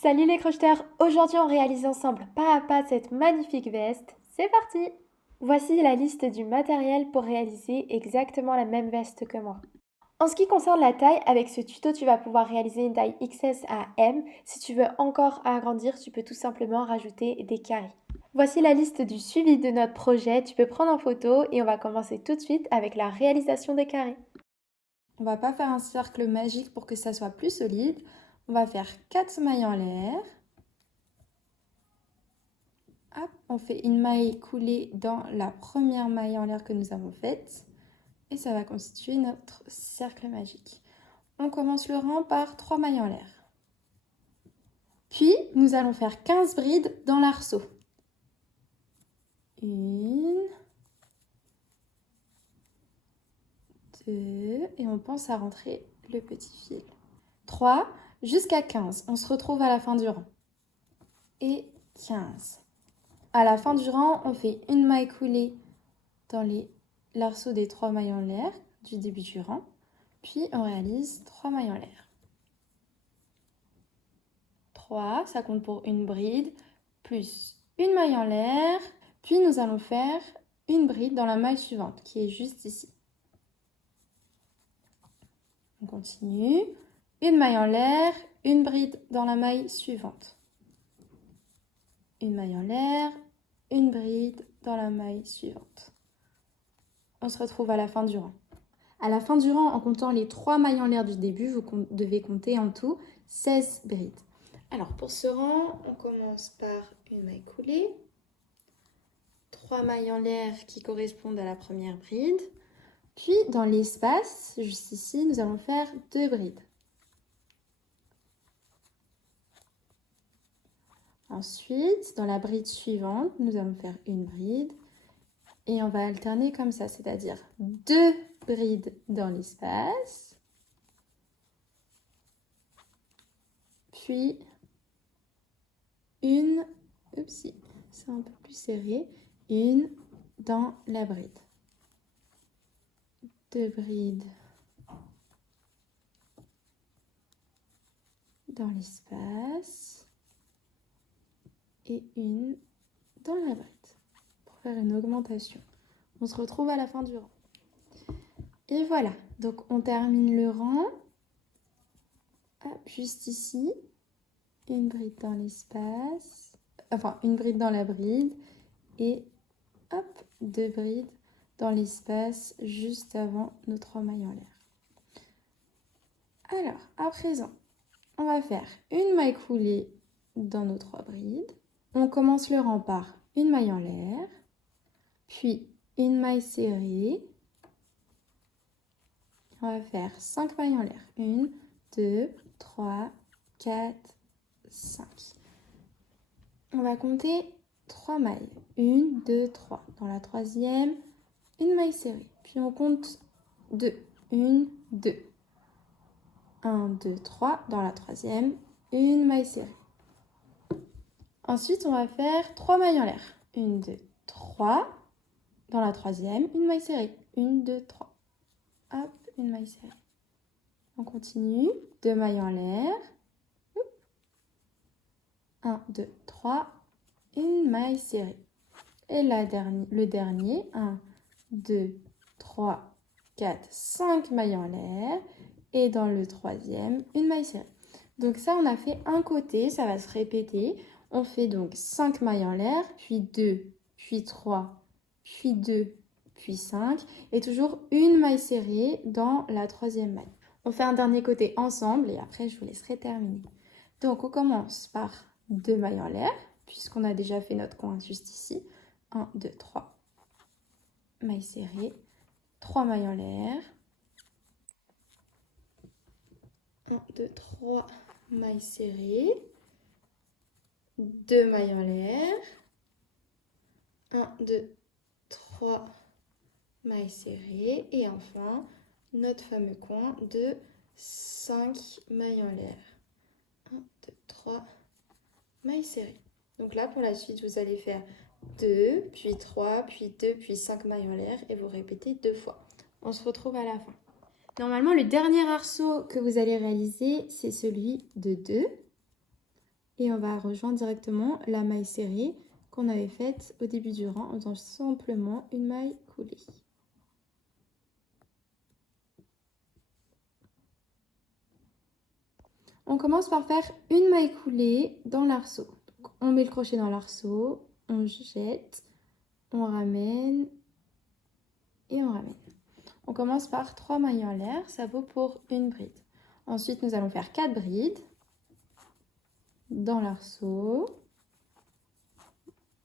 Salut les crocheteurs! Aujourd'hui on réalise ensemble pas à pas cette magnifique veste. C'est parti! Voici la liste du matériel pour réaliser exactement la même veste que moi. En ce qui concerne la taille, avec ce tuto tu vas pouvoir réaliser une taille XS à M. Si tu veux encore agrandir, tu peux tout simplement rajouter des carrés. Voici la liste du suivi de notre projet. Tu peux prendre en photo et on va commencer tout de suite avec la réalisation des carrés. On va pas faire un cercle magique pour que ça soit plus solide. On va faire 4 mailles en l'air. Hop, on fait une maille coulée dans la première maille en l'air que nous avons faite. Et ça va constituer notre cercle magique. On commence le rang par 3 mailles en l'air. Puis, nous allons faire 15 brides dans l'arceau. 1, 2, et on pense à rentrer le petit fil. 3, jusqu'à 15. On se retrouve à la fin du rang. Et 15. À la fin du rang, on fait une maille coulée dans l'arceau des 3 mailles en l'air du début du rang. Puis on réalise 3 mailles en l'air. 3, ça compte pour une bride, plus une maille en l'air. Puis nous allons faire une bride dans la maille suivante, qui est juste ici. On continue. Une maille en l'air, une bride dans la maille suivante. Une maille en l'air, une bride dans la maille suivante. On se retrouve à la fin du rang. À la fin du rang, en comptant les 3 mailles en l'air du début, vous devez compter en tout 16 brides. Alors pour ce rang, on commence par une maille coulée, 3 mailles en l'air qui correspondent à la première bride, puis dans l'espace, juste ici, nous allons faire 2 brides. Ensuite, dans la bride suivante, nous allons faire une bride et on va alterner comme ça, c'est-à-dire 2 brides dans l'espace, puis une, oupsie, c'est un peu plus serré, une dans la bride. 2 brides dans l'espace et une dans la bride pour faire une augmentation. On se retrouve à la fin du rang. Et voilà, donc on termine le rang. Hop, juste ici, une bride dans l'espace, enfin une bride dans la bride et hop, 2 brides dans l'espace juste avant nos 3 mailles en l'air. Alors, à présent, on va faire une maille coulée dans nos 3 brides. On commence le rang par une maille en l'air, puis une maille serrée. On va faire 5 mailles en l'air. 1, 2, 3, 4, 5. On va compter 3 mailles. 1, 2, 3. Dans la troisième, une maille serrée. Puis on compte 2. 1, 2. 1, 2, 3. Dans la troisième, une maille serrée. Ensuite, on va faire 3 mailles en l'air. 1, 2, 3. Dans la troisième, une maille serrée. 1, 2, 3. Hop, une maille serrée. On continue. 2 mailles en l'air. 1, 2, 3. Une maille serrée. Et le dernier, 1, 2, 3, 4, 5 mailles en l'air. Et dans le troisième, une maille serrée. Donc ça, on a fait un côté, ça va se répéter. On fait donc 5 mailles en l'air, puis 2, puis 3, puis 2, puis 5. Et toujours une maille serrée dans la troisième maille. On fait un dernier côté ensemble et après, je vous laisserai terminer. Donc, on commence par 2 mailles en l'air, puisqu'on a déjà fait notre coin juste ici. 1, 2, 3. Maille serrée. 3 mailles en l'air. 1, 2, 3. Maille serrée. 2 mailles en l'air. 1, 2, 3. Maille serrée. Et enfin, notre fameux coin de 5 mailles en l'air. 1, 2, 3. Maille serrée. Donc là, pour la suite, vous allez faire 2, puis 3, puis 2, puis 5 mailles en l'air et vous répétez 2 fois. On se retrouve à la fin. Normalement, le dernier arceau que vous allez réaliser, c'est celui de 2. Et on va rejoindre directement la maille serrée qu'on avait faite au début du rang en faisant simplement une maille coulée. On commence par faire une maille coulée dans l'arceau. On met le crochet dans l'arceau, on jette, on ramène et on ramène. On commence par 3 mailles en l'air, ça vaut pour une bride. Ensuite, nous allons faire 4 brides dans l'arceau.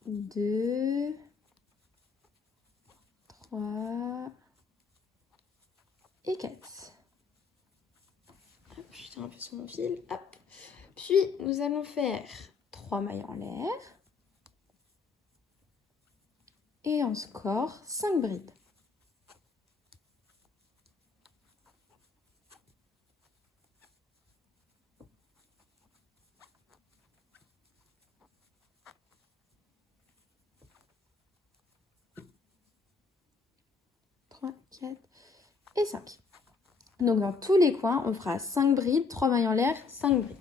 2, 3 et 4. Hop, je tire un peu sur mon fil. Hop. Puis, nous allons faire 3 mailles en l'air. Et on score 5 brides. Trois, 4 et 5. Donc, dans tous les coins, on fera 5 brides, 3 mailles en l'air, 5 brides.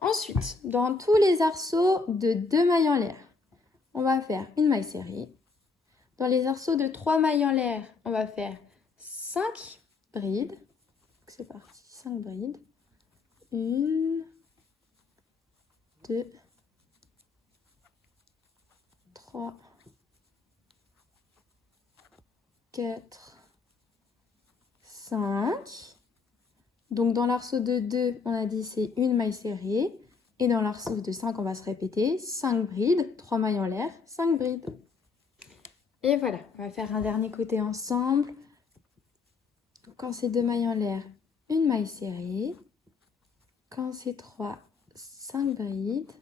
Ensuite, dans tous les arceaux de 2 mailles en l'air, on va faire une maille serrée. Dans les arceaux de 3 mailles en l'air, on va faire 5 brides. C'est parti, 5 brides. 1, 2, 3, 4, 5. Donc dans l'arceau de 2, on a dit c'est une maille serrée. Et dans l'arceau de 5, on va se répéter 5 brides, 3 mailles en l'air, 5 brides. Et voilà, on va faire un dernier côté ensemble. Quand c'est 2 mailles en l'air, une maille serrée. Quand c'est 3, 5 brides.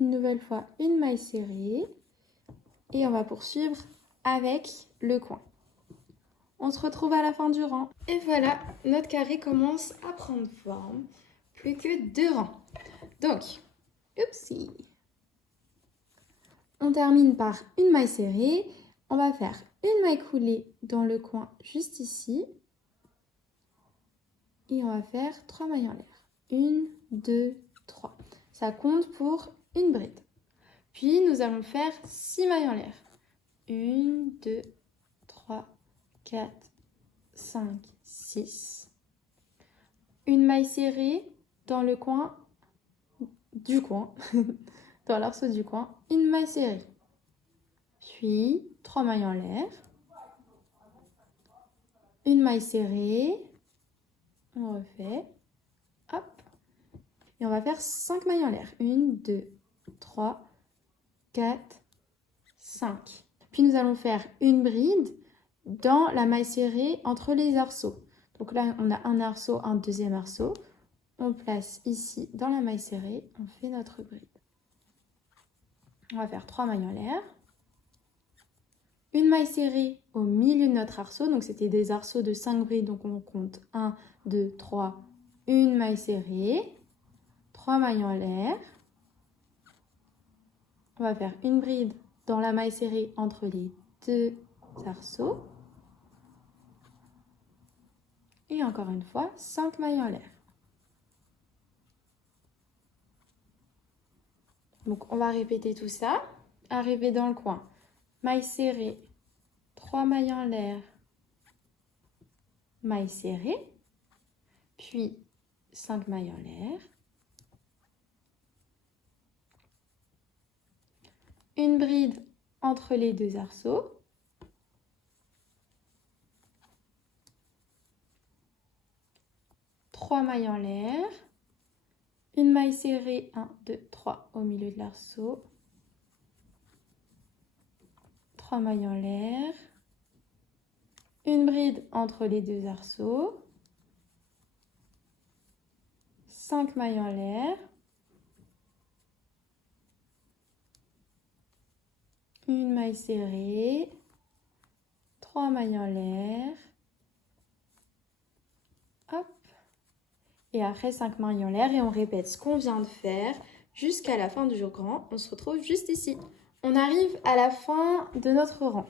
Une nouvelle fois, une maille serrée. Et on va poursuivre avec le coin. On se retrouve à la fin du rang. Et voilà, notre carré commence à prendre forme. Plus que 2 rangs. Donc, oupsie. On termine par une maille serrée. On va faire une maille coulée dans le coin juste ici. Et on va faire 3 mailles en l'air. 1, 2, 3. Ça compte pour une bride. Puis nous allons faire 6 mailles en l'air. 1, 2, 3, 4, 5, 6. Une maille serrée dans le coin du coin, dans l'arceau du coin, une maille serrée. Puis 3 mailles en l'air. Une maille serrée. On refait. Hop. Et on va faire 5 mailles en l'air. 1, 2, 3, 4, 5. Puis nous allons faire une bride dans la maille serrée entre les arceaux. Donc là, on a un arceau, un deuxième arceau. On place ici dans la maille serrée, on fait notre bride. On va faire 3 mailles en l'air. Une maille serrée au milieu de notre arceau. Donc c'était des arceaux de 5 brides, donc on compte 1, 2, 3. Une maille serrée. 3 mailles en l'air. On va faire une bride dans la maille serrée entre les 2 arceaux. Et encore une fois, 5 mailles en l'air. Donc on va répéter tout ça. Arriver dans le coin. Maille serrée. 3 mailles en l'air. Maille serrée. Puis 5 mailles en l'air. Une bride entre les 2 arceaux. Trois mailles en l'air. Une maille serrée, 1, 2, 3 au milieu de l'arceau. 3 mailles en l'air. Une bride entre les 2 arceaux. 5 mailles en l'air. Une maille serrée. 3 mailles en l'air. Hop. Et après 5 mailles en l'air et on répète ce qu'on vient de faire jusqu'à la fin du rang. On se retrouve juste ici. On arrive à la fin de notre rang.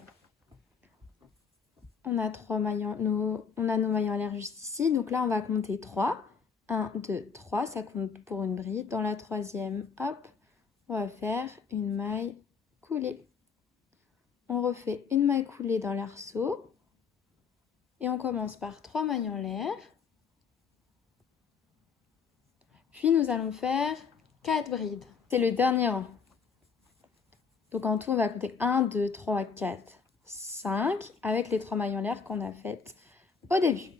On a nos mailles en l'air juste ici. Donc là, on va compter 3. 1, 2, 3. Ça compte pour une bride. Dans la troisième, hop, on va faire une maille coulée. On refait une maille coulée dans l'arceau. Et on commence par 3 mailles en l'air. Puis nous allons faire 4 brides. C'est le dernier rang. Donc en tout, on va compter 1, 2, 3, 4, 5 avec les 3 mailles en l'air qu'on a faites au début.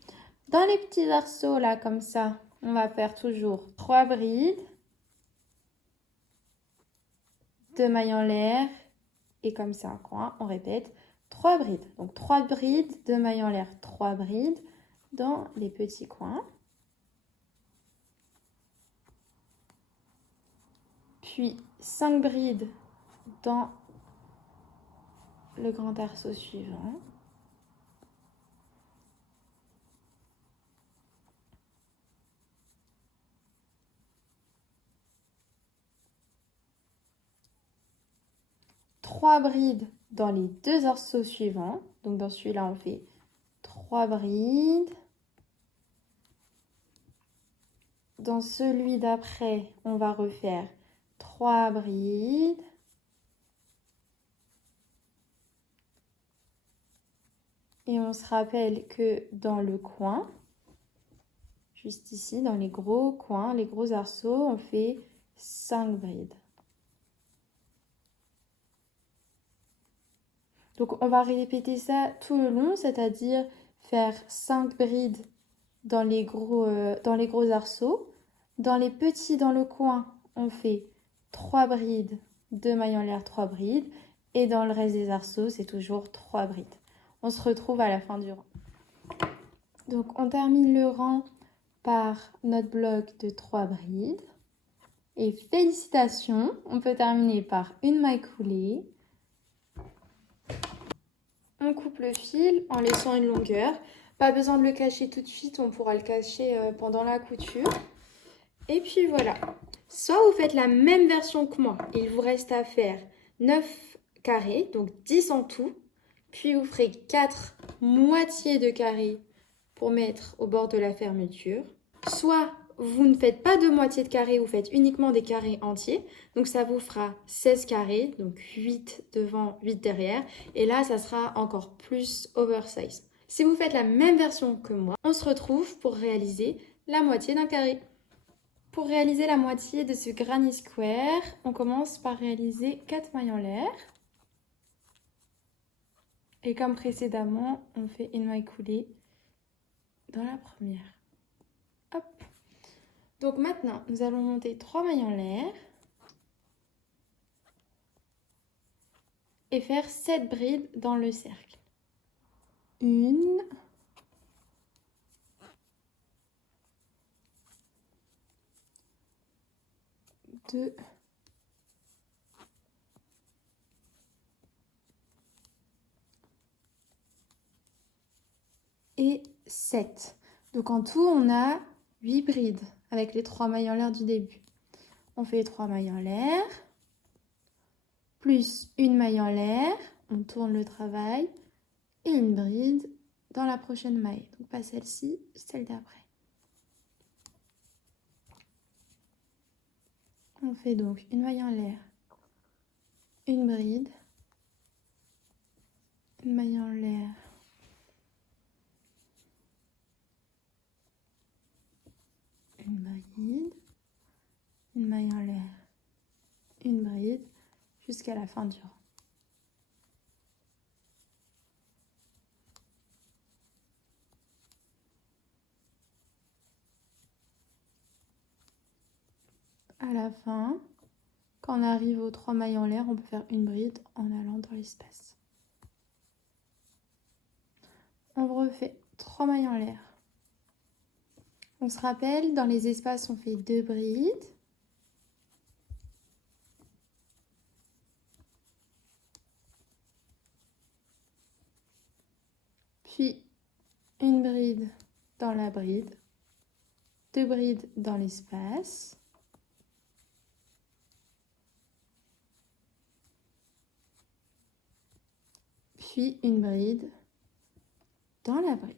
Dans les petits arceaux là, comme ça, on va faire toujours 3 brides, 2 mailles en l'air et comme c'est un coin, on répète 3 brides. Donc 3 brides, 2 mailles en l'air, 3 brides dans les petits coins. Puis 5 brides dans le grand arceau suivant. Trois brides dans les 2 arceaux suivants. Donc dans celui-là, on fait 3 brides. Dans celui d'après, on va refaire 3 brides. Et on se rappelle que dans le coin, juste ici, dans les gros coins, les gros arceaux, on fait 5 brides. Donc on va répéter ça tout le long, c'est-à-dire faire 5 brides dans les gros arceaux. Dans les petits, dans le coin, on fait 3 brides, 2 mailles en l'air, 3 brides. Et dans le reste des arceaux, c'est toujours 3 brides. On se retrouve à la fin du rang. Donc on termine le rang par notre bloc de 3 brides. Et félicitations, on peut terminer par une maille coulée. On coupe le fil en laissant une longueur. Pas besoin de le cacher tout de suite, on pourra le cacher pendant la couture. Et puis voilà. Soit vous faites la même version que moi. Il vous reste à faire 9 carrés, donc 10 en tout. Puis vous ferez 4 moitiés de carrés pour mettre au bord de la fermeture. Soit vous ne faites pas de moitié de carré, vous faites uniquement des carrés entiers. Donc ça vous fera 16 carrés, donc 8 devant, 8 derrière. Et là, ça sera encore plus oversize. Si vous faites la même version que moi, on se retrouve pour réaliser la moitié d'un carré. Pour réaliser la moitié de ce granny square, on commence par réaliser 4 mailles en l'air. Et comme précédemment, on fait une maille coulée dans la première. Hop. Donc maintenant, nous allons monter 3 mailles en l'air et faire 7 brides dans le cercle. 1, 2, et 7. Donc en tout, on a 8 brides avec les 3 mailles en l'air du début. On fait 3 mailles en l'air, plus une maille en l'air, on tourne le travail, et une bride dans la prochaine maille. Donc pas celle-ci, celle d'après. On fait donc une maille en l'air, une bride, une maille en l'air, une bride, une maille en l'air, une bride, jusqu'à la fin du rang. À la fin, quand on arrive aux 3 mailles en l'air, on peut faire une bride en allant dans l'espace. On refait 3 mailles en l'air. On se rappelle, dans les espaces, on fait 2 brides. Puis une bride dans la bride. 2 brides dans l'espace. Puis une bride dans la bride.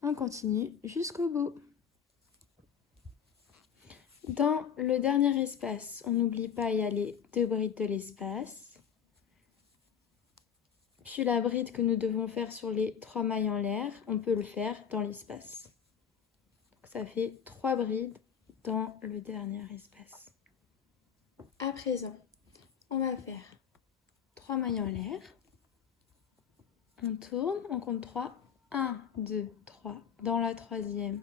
On continue jusqu'au bout. Dans le dernier espace, on n'oublie pas, il y a les 2 brides de l'espace. Puis la bride que nous devons faire sur les 3 mailles en l'air, on peut le faire dans l'espace. Ça fait 3 brides dans le dernier espace. À présent, on va faire 3 mailles en l'air. On tourne, on compte 3. 1, 2, 3. Dans la troisième,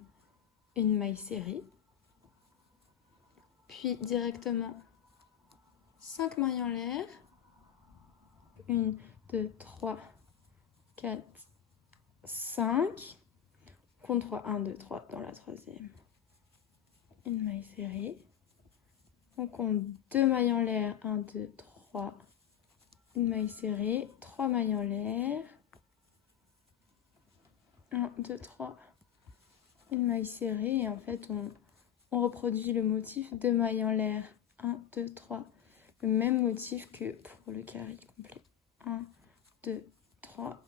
une maille serrée. Puis directement 5 mailles en l'air. 1, 2, 3, 4, 5. On compte 3. 1, 2, 3 dans la troisième. Une maille serrée. On compte 2 mailles en l'air. 1, 2, 3. Une maille serrée. 3 mailles en l'air. 1, 2, 3. Une maille serrée. Et en fait, on reproduit le motif 2 mailles en l'air. 1, 2, 3. Le même motif que pour le carré complet. 1, 2, 3,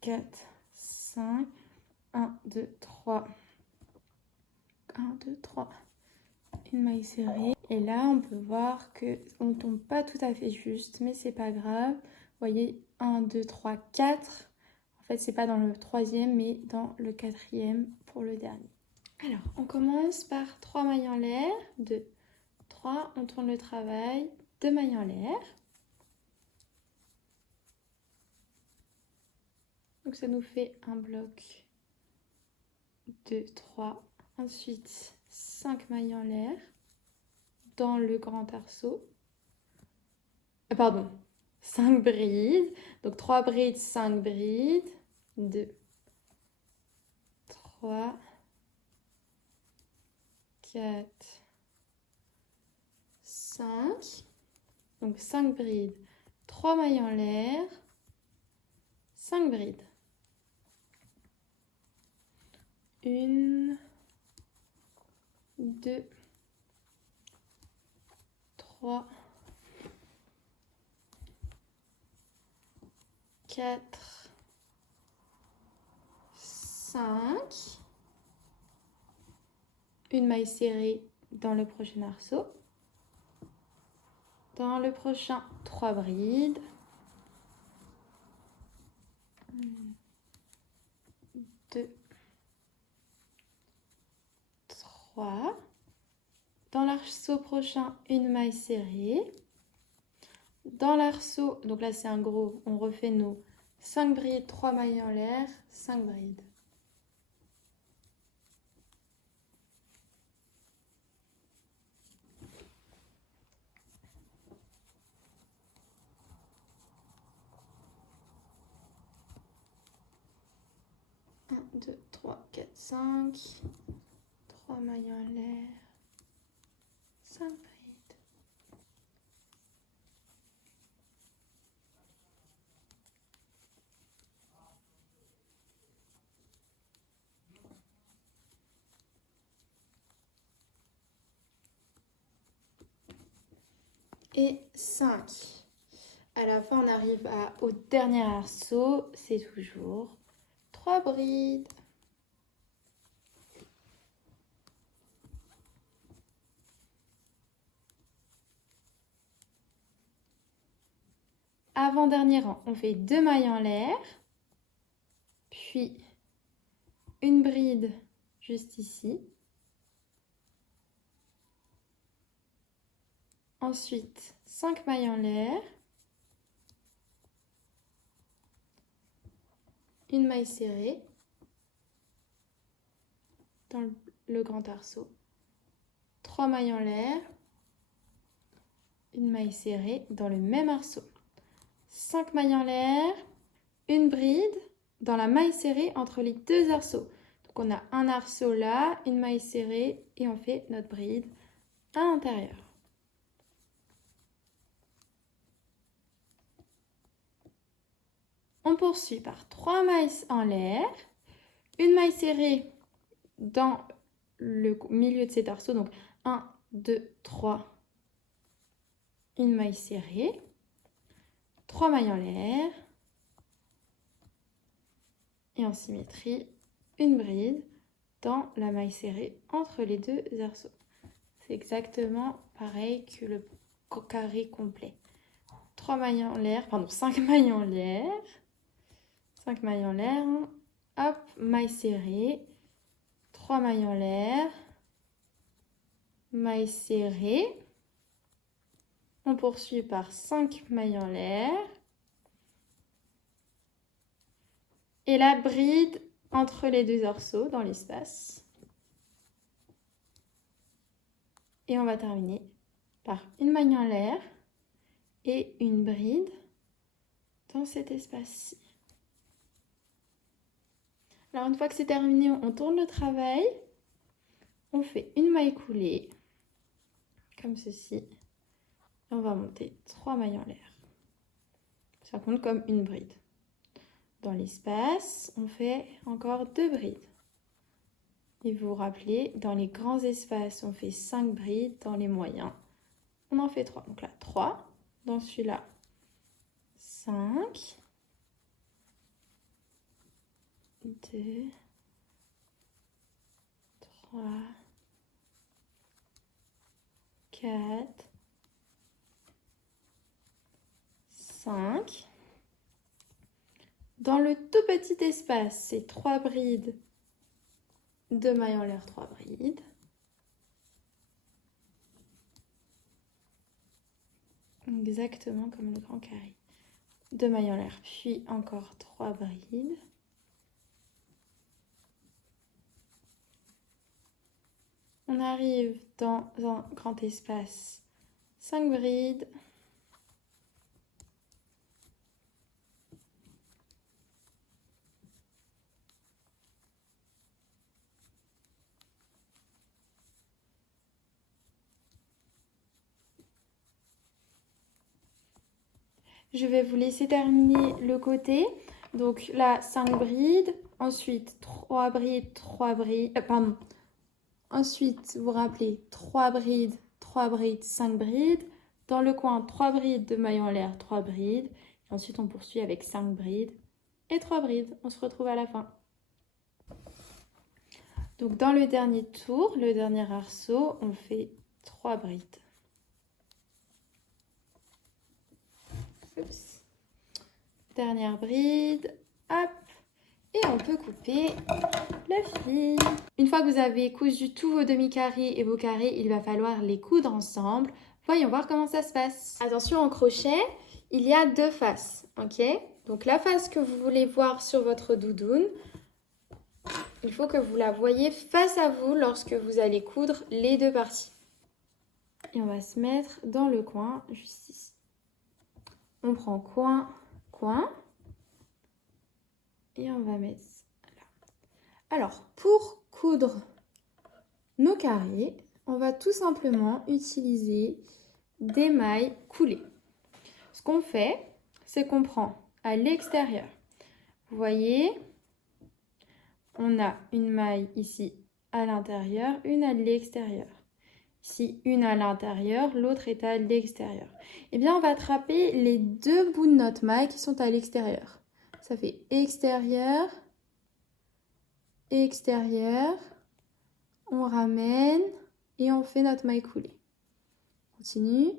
4, 5. 1, 2, 3. 1, 2, 3. Une maille serrée. Et là, on peut voir qu'on ne tombe pas tout à fait juste, mais c'est pas grave. Vous voyez, 1, 2, 3, 4. En fait, c'est pas dans le troisième, mais dans le quatrième pour le dernier. Alors, on commence par 3 mailles en l'air. 2, 3. On tourne le travail. 2 mailles en l'air. Donc, ça nous fait un bloc. 2, 3. Ensuite, 5 mailles en l'air dans le grand arceau. Pardon, 5 brides. Donc 3 brides, 5 brides. 2, 3, 4, 5. Donc 5 brides, 3 mailles en l'air, 5 brides. 1, 2, 3, 4, 5. Une maille serrée dans le prochain arceau. Dans le prochain, 3 brides. 1, 2, 3. Dans l'arceau prochain, une maille serrée. Dans l'arceau, donc là c'est un gros, on refait nos 5 brides, 3 mailles en l'air, 5 brides. Un, 2, 3, 4, 5. 3 mailles en l'air, 5 brides. Et 5. À la fin, on arrive au dernier arceau. C'est toujours 3 brides. Avant-dernier rang, on fait 2 mailles en l'air. Puis une bride juste ici. Ensuite, 5 mailles en l'air. Une maille serrée dans le grand arceau. 3 mailles en l'air. Une maille serrée dans le même arceau. 5 mailles en l'air. Une bride dans la maille serrée entre les 2 arceaux. Donc on a un arceau là, une maille serrée et on fait notre bride à l'intérieur. On poursuit par 3 mailles en l'air, une maille serrée dans le milieu de cet arceau. Donc 1, 2, 3, une maille serrée, 3 mailles en l'air, et en symétrie, une bride dans la maille serrée entre les deux arceaux. C'est exactement pareil que le carré complet. 3 mailles en l'air, pardon, 5 mailles en l'air. 5 mailles en l'air. Hop, maille serrée. 3 mailles en l'air. Maille serrée. On poursuit par 5 mailles en l'air. Et la bride entre les deux arceaux dans l'espace. Et on va terminer par une maille en l'air et une bride dans cet espace-ci. Alors une fois que c'est terminé, on tourne le travail. On fait une maille coulée, comme ceci. Et on va monter 3 mailles en l'air. Ça compte comme une bride. Dans l'espace, on fait encore 2 brides. Et vous vous rappelez, dans les grands espaces, on fait 5 brides. Dans les moyens, on en fait 3. Donc là, 3. Dans celui-là, 5. 2. 3. 4. 5. Dans le tout petit espace, c'est 3 brides, 2 mailles en l'air, 3 brides. Exactement comme le grand carré. 2 mailles en l'air, puis encore 3 brides. On arrive dans un grand espace, 5 brides. Je vais vous laisser terminer le côté. Donc là, 5 brides. Ensuite, 3 brides, 3 brides. Pardon. Ensuite, vous vous rappelez, 3 brides, 5 brides. Dans le coin, 3 brides de mailles en l'air, 3 brides. Et ensuite, on poursuit avec 5 brides et 3 brides. On se retrouve à la fin. Donc dans le dernier tour, le dernier arceau, on fait 3 brides. Oups. Dernière bride, hop, et on peut couper le fil. Une fois que vous avez cousu tous vos demi-carrés et vos carrés, il va falloir les coudre ensemble. Voyons voir comment ça se passe. Attention, en crochet, il y a 2 faces, ok? Donc la face que vous voulez voir sur votre doudoune, il faut que vous la voyez face à vous lorsque vous allez coudre les 2 parties. Et on va se mettre dans le coin, juste ici. On prend coin, coin. Et on va mettre là. Alors, pour coudre nos carrés, on va tout simplement utiliser des mailles coulées. Ce qu'on fait, c'est qu'on prend à l'extérieur. Vous voyez, on a une maille ici à l'intérieur, une à l'extérieur. Ici, une à l'intérieur, l'autre est à l'extérieur. Eh bien, on va attraper les 2 bouts de notre maille qui sont à l'extérieur. Ça fait extérieur, extérieur. On ramène et on fait notre maille coulée. On continue.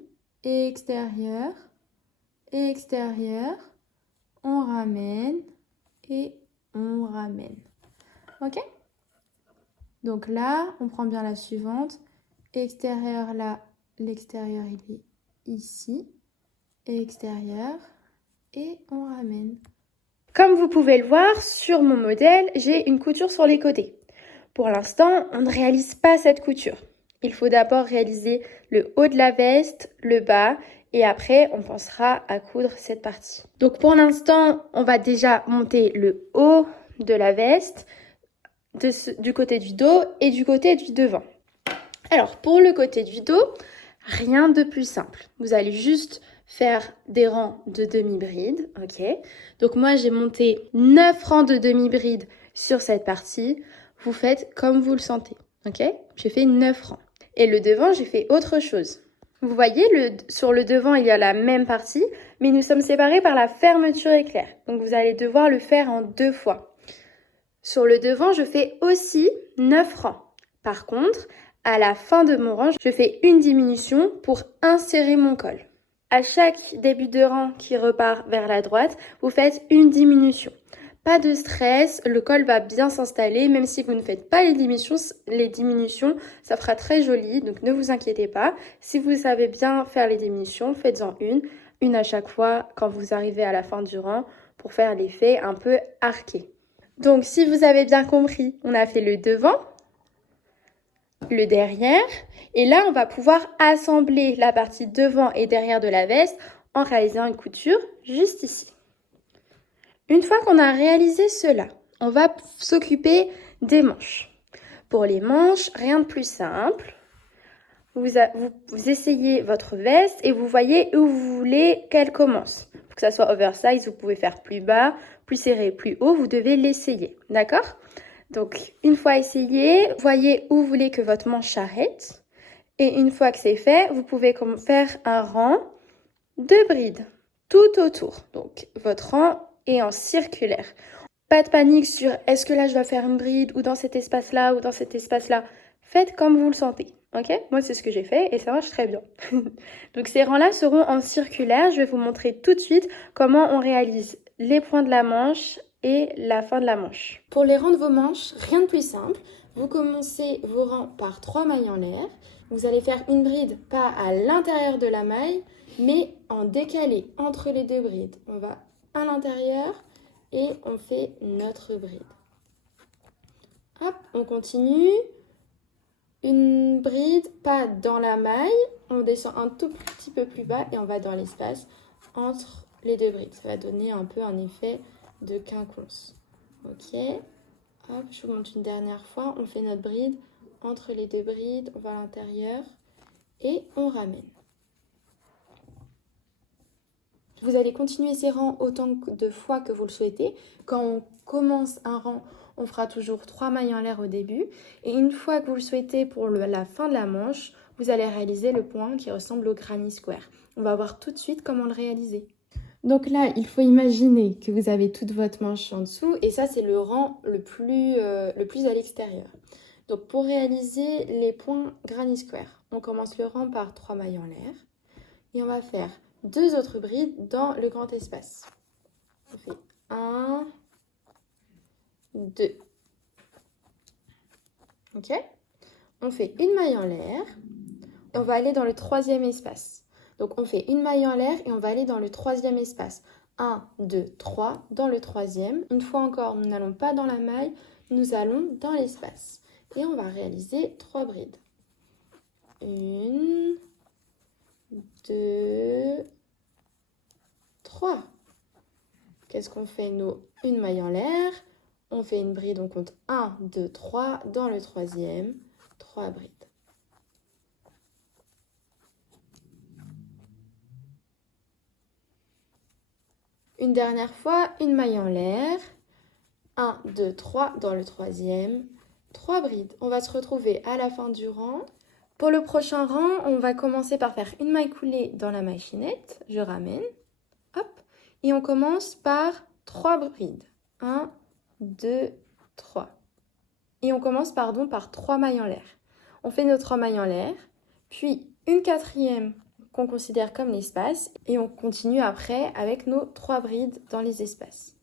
Extérieur, extérieur. On ramène et on ramène. Ok? Donc là, on prend bien la suivante. Extérieur, là, l'extérieur, il est ici. Extérieur. Et on ramène. Comme vous pouvez le voir, sur mon modèle, j'ai une couture sur les côtés. Pour l'instant, on ne réalise pas cette couture. Il faut d'abord réaliser le haut de la veste, le bas, et après, on pensera à coudre cette partie. Donc pour l'instant, on va déjà monter le haut de la veste, du côté du dos et du côté du devant. Alors, pour le côté du dos, rien de plus simple. Vous allez juste faire des rangs de demi-bride, ok? Donc moi, j'ai monté 9 rangs de demi-bride sur cette partie. vous faites comme vous le sentez. Ok? J'ai fait 9 rangs. Et le devant, j'ai fait autre chose. Vous voyez, sur le devant, il y a la même partie, mais nous sommes séparés par la fermeture éclair. Donc, vous allez devoir le faire en 2 fois. Sur le devant, je fais aussi 9 rangs. Par contre, à la fin de mon rang, je fais une diminution pour insérer mon col. À chaque début de rang qui repart vers la droite, vous faites une diminution. Pas de stress, le col va bien s'installer, même si vous ne faites pas les diminutions, ça fera très joli, donc ne vous inquiétez pas. Si vous savez bien faire les diminutions, faites-en une à chaque fois quand vous arrivez à la fin du rang pour faire l'effet un peu arqué. Donc si vous avez bien compris, on a fait le devant, le derrière, et là on va pouvoir assembler la partie devant et derrière de la veste en réalisant une couture juste ici. Une fois qu'on a réalisé cela, on va s'occuper des manches. Pour les manches, rien de plus simple. Vous essayez votre veste et vous voyez où vous voulez qu'elle commence. Pour que ça soit oversize, vous pouvez faire plus bas, plus serré, plus haut. Vous devez l'essayer, d'accord? Donc, une fois essayé, voyez où vous voulez que votre manche s'arrête. Et une fois que c'est fait, vous pouvez faire un rang de brides tout autour. Donc, votre rang est en circulaire. Pas de panique sur est-ce que là je dois faire une bride ou dans cet espace-là ou dans cet espace-là. Faites comme vous le sentez. Ok? Moi, c'est ce que j'ai fait et ça marche très bien. Donc, ces rangs-là seront en circulaire. Je vais vous montrer tout de suite comment on réalise les points de la manche et la fin de la manche. Pour les rangs de vos manches, rien de plus simple. Vous commencez vos rangs par 3 mailles en l'air. Vous allez faire une bride pas à l'intérieur de la maille, mais en décalé entre les deux brides. On va à l'intérieur et on fait notre bride. Hop, on continue. Une bride pas dans la maille. On descend un tout petit peu plus bas et on va dans l'espace entre les deux brides. Ça va donner un peu un effet de quinconce. Ok. Hop, je vous montre une dernière fois. On fait notre bride entre les deux brides. On va à l'intérieur et on ramène. Vous allez continuer ces rangs autant de fois que vous le souhaitez. Quand on commence un rang, on fera toujours 3 mailles en l'air au début. Et une fois que vous le souhaitez pour la fin de la manche, vous allez réaliser le point qui ressemble au granny square. On va voir tout de suite comment le réaliser. Donc là, il faut imaginer que vous avez toute votre manche en dessous. Et ça, c'est le rang le plus à l'extérieur. Donc pour réaliser les points granny square, on commence le rang par 3 mailles en l'air. Et on va faire 2 autres brides dans le grand espace. On fait 1, 2. Ok? On fait une maille en l'air. Et on va aller dans le 3e espace. Donc on fait une maille en l'air et on va aller dans le 3e espace. 1, 2, 3 dans le 3e. Une fois encore, nous n'allons pas dans la maille, nous allons dans l'espace. Et on va réaliser 3 brides. 1, 2, 3. Qu'est-ce qu'on fait, nous? Une maille en l'air. On fait une bride, on compte 1, 2, 3. Dans le 3e, 3 brides. Une dernière fois, une maille en l'air. 1, 2, 3 dans le 3e, 3 brides. On va se retrouver à la fin du rang. Pour le prochain rang, on va commencer par faire une maille coulée dans la maille chaînette. Je ramène. Hop. Et on commence par 3 brides. 1, 2, 3. Et on commence par 3 mailles en l'air. On fait nos 3 mailles en l'air, puis une 4e qu'on considère comme l'espace, et on continue après avec nos 3 brides dans les espaces.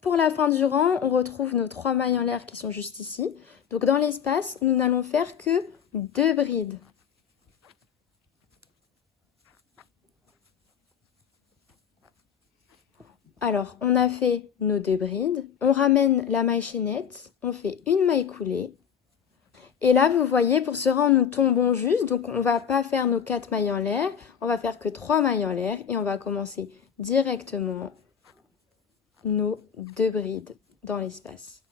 Pour la fin du rang, on retrouve nos 3 mailles en l'air qui sont juste ici. Donc dans l'espace, nous n'allons faire que 2 brides. Alors, on a fait nos 2 brides. On ramène la maille chaînette. On fait une maille coulée. Et là, vous voyez, pour ce rang, nous tombons juste. Donc, on ne va pas faire nos 4 mailles en l'air. On va faire que 3 mailles en l'air. Et on va commencer directement nos 2 brides dans l'espace.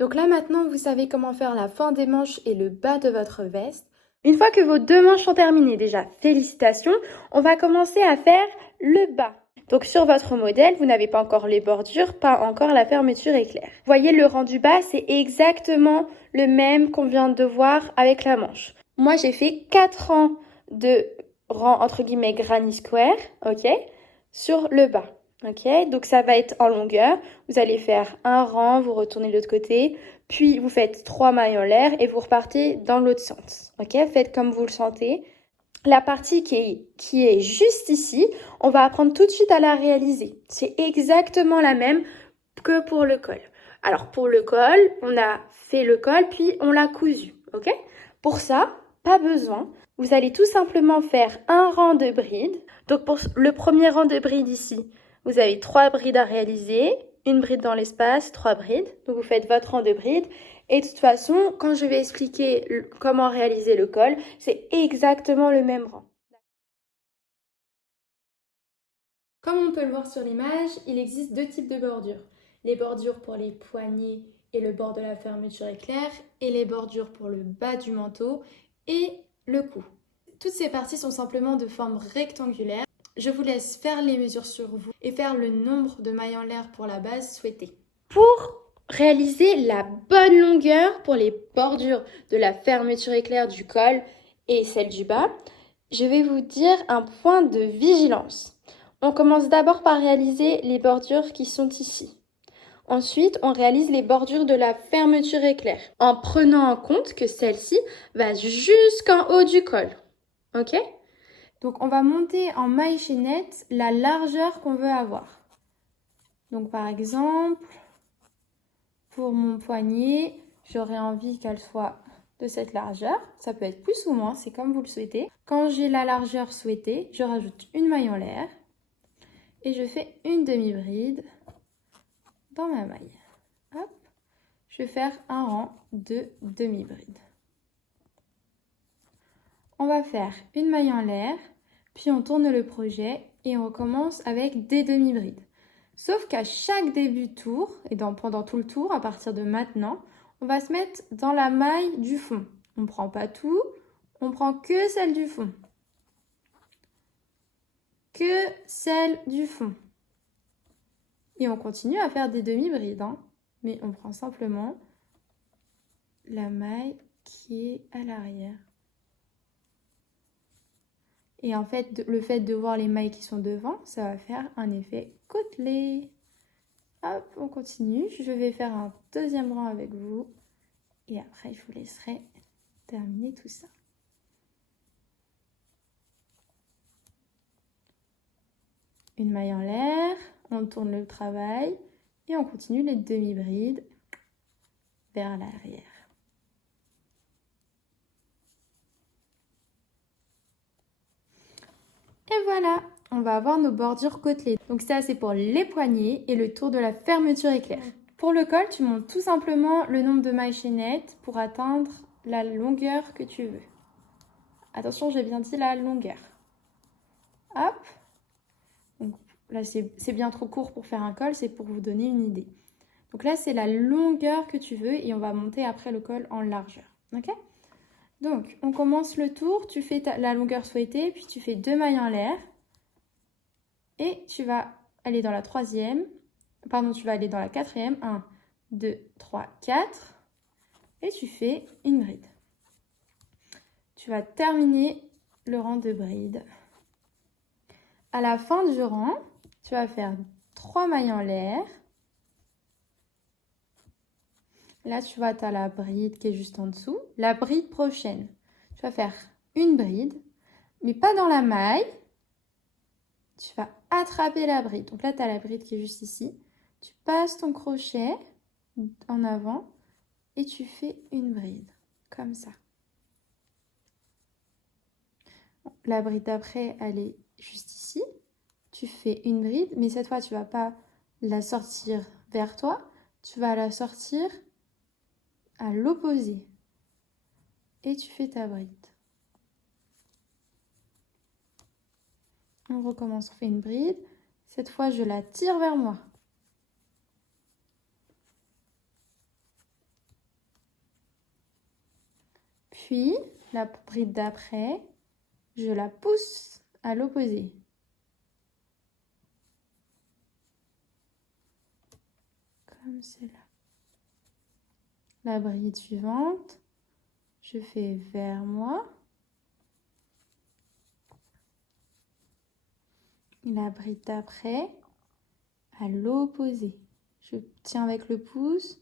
Donc là, maintenant, vous savez comment faire la fin des manches et le bas de votre veste. Une fois que vos 2 manches sont terminées, déjà, félicitations, on va commencer à faire le bas. Donc sur votre modèle, vous n'avez pas encore les bordures, pas encore la fermeture éclair. Vous voyez, le rang du bas, c'est exactement le même qu'on vient de voir avec la manche. Moi, j'ai fait 4 rangs de rangs entre guillemets granny square, ok, sur le bas. Ok, donc ça va être en longueur. Vous allez faire un rang, vous retournez de l'autre côté, puis vous faites 3 mailles en l'air et vous repartez dans l'autre sens. Ok, faites comme vous le sentez. La partie qui est juste ici, on va apprendre tout de suite à la réaliser. C'est exactement la même que pour le col. Alors pour le col, on a fait le col puis on l'a cousu. Ok? Pour ça, pas besoin. Vous allez tout simplement faire un rang de brides. Donc pour le premier rang de brides ici, vous avez 3 brides à réaliser, une bride dans l'espace, 3 brides. Donc vous faites votre rang de brides. Et de toute façon, quand je vais expliquer comment réaliser le col, c'est exactement le même rang. Comme on peut le voir sur l'image, il existe 2 types de bordures. Les bordures pour les poignets et le bord de la fermeture éclair, et les bordures pour le bas du manteau et le cou. Toutes ces parties sont simplement de forme rectangulaire. Je vous laisse faire les mesures sur vous et faire le nombre de mailles en l'air pour la base souhaitée. Pour réaliser la bonne longueur pour les bordures de la fermeture éclair du col et celle du bas, je vais vous dire un point de vigilance. On commence d'abord par réaliser les bordures qui sont ici. Ensuite, on réalise les bordures de la fermeture éclair en prenant en compte que celle-ci va jusqu'en haut du col. Ok? Donc, on va monter en maille chaînette la largeur qu'on veut avoir. Donc, par exemple, pour mon poignet, j'aurais envie qu'elle soit de cette largeur. Ça peut être plus ou moins, c'est comme vous le souhaitez. Quand j'ai la largeur souhaitée, je rajoute une maille en l'air et je fais une demi-bride dans ma maille. Hop, je vais faire un rang de demi-bride. On va faire une maille en l'air, puis on tourne le projet et on recommence avec des demi-brides. Sauf qu'à chaque début de tour, et pendant tout le tour, à partir de maintenant, on va se mettre dans la maille du fond. On ne prend pas tout, on prend que celle du fond. Que celle du fond. Et on continue à faire des demi-brides, hein, mais on prend simplement la maille qui est à l'arrière. Et en fait, le fait de voir les mailles qui sont devant, ça va faire un effet côtelé. Hop, on continue. Je vais faire un deuxième rang avec vous. Et après, je vous laisserai terminer tout ça. Une maille en l'air, on tourne le travail et on continue les demi-brides vers l'arrière. Et voilà, on va avoir nos bordures côtelées. Donc ça, c'est pour les poignets et le tour de la fermeture éclair. Pour le col, tu montes tout simplement le nombre de mailles chaînettes pour atteindre la longueur que tu veux. Attention, j'ai bien dit la longueur. Hop. Donc là, c'est bien trop court pour faire un col, c'est pour vous donner une idée. Donc là, c'est la longueur que tu veux et on va monter après le col en largeur. Ok ? Donc, on commence le tour, tu fais la longueur souhaitée, puis tu fais 2 mailles en l'air. Et tu vas aller dans la troisième, pardon, tu vas aller dans la quatrième. 1, 2, 3, 4. Et tu fais une bride. Tu vas terminer le rang de bride. À la fin du rang, tu vas faire 3 mailles en l'air. Là, tu vois, tu as la bride qui est juste en dessous. La bride prochaine, tu vas faire une bride, mais pas dans la maille. Tu vas attraper la bride. Donc là, tu as la bride qui est juste ici. Tu passes ton crochet en avant et tu fais une bride, comme ça. La bride d'après, elle est juste ici. Tu fais une bride, mais cette fois, tu ne vas pas la sortir vers toi. Tu vas la sortir à l'opposé. Et tu fais ta bride. On recommence, on fait une bride. Cette fois, je la tire vers moi. Puis, la bride d'après, je la pousse à l'opposé. comme cela. La bride suivante, je fais vers moi. La bride d'après, à l'opposé. Je tiens avec le pouce,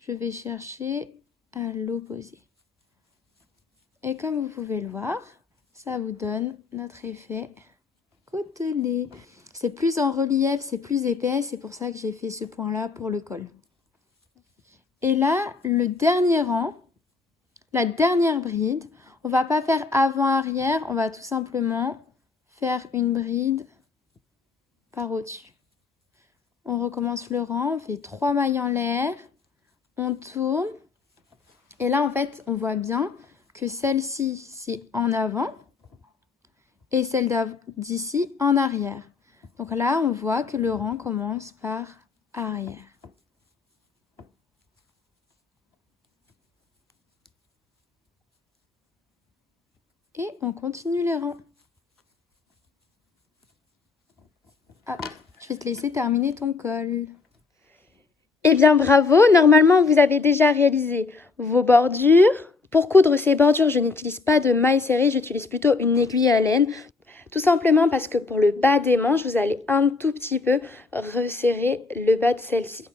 je vais chercher à l'opposé. Et comme vous pouvez le voir, ça vous donne notre effet côtelé. C'est plus en relief, c'est plus épais, c'est pour ça que j'ai fait ce point-là pour le col. Et là, le dernier rang, la dernière bride, on va pas faire avant-arrière, on va tout simplement faire une bride par au-dessus. On recommence le rang, on fait 3 mailles en l'air, on tourne. Et là, en fait, on voit bien que celle-ci, c'est en avant et celle d'ici en arrière. Donc là, on voit que le rang commence par arrière. Et on continue les rangs. Hop, je vais te laisser terminer ton col. Eh bien bravo, normalement vous avez déjà réalisé vos bordures. Pour coudre ces bordures, je n'utilise pas de maille serrée, j'utilise plutôt une aiguille à laine. Tout simplement parce que pour le bas des manches, vous allez un tout petit peu resserrer le bas de celle-ci.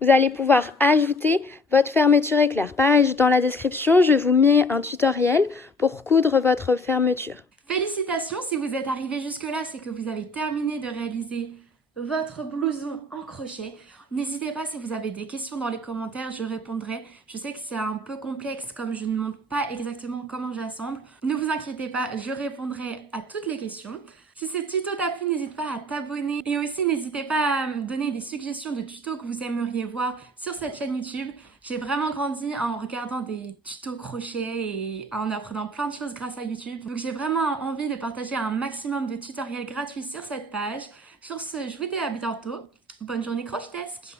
Vous allez pouvoir ajouter votre fermeture éclair. Pareil, dans la description, je vous mets un tutoriel pour coudre votre fermeture. Félicitations, si vous êtes arrivé jusque-là, c'est que vous avez terminé de réaliser votre blouson en crochet. N'hésitez pas si vous avez des questions dans les commentaires, je répondrai. Je sais que c'est un peu complexe comme je ne montre pas exactement comment j'assemble. Ne vous inquiétez pas, je répondrai à toutes les questions. Si ce tuto t'a plu, n'hésite pas à t'abonner et aussi n'hésitez pas à me donner des suggestions de tutos que vous aimeriez voir sur cette chaîne YouTube. J'ai vraiment grandi en regardant des tutos crochet et en apprenant plein de choses grâce à YouTube. Donc j'ai vraiment envie de partager un maximum de tutoriels gratuits sur cette page. Sur ce, je vous dis à bientôt. Bonne journée crochetesque!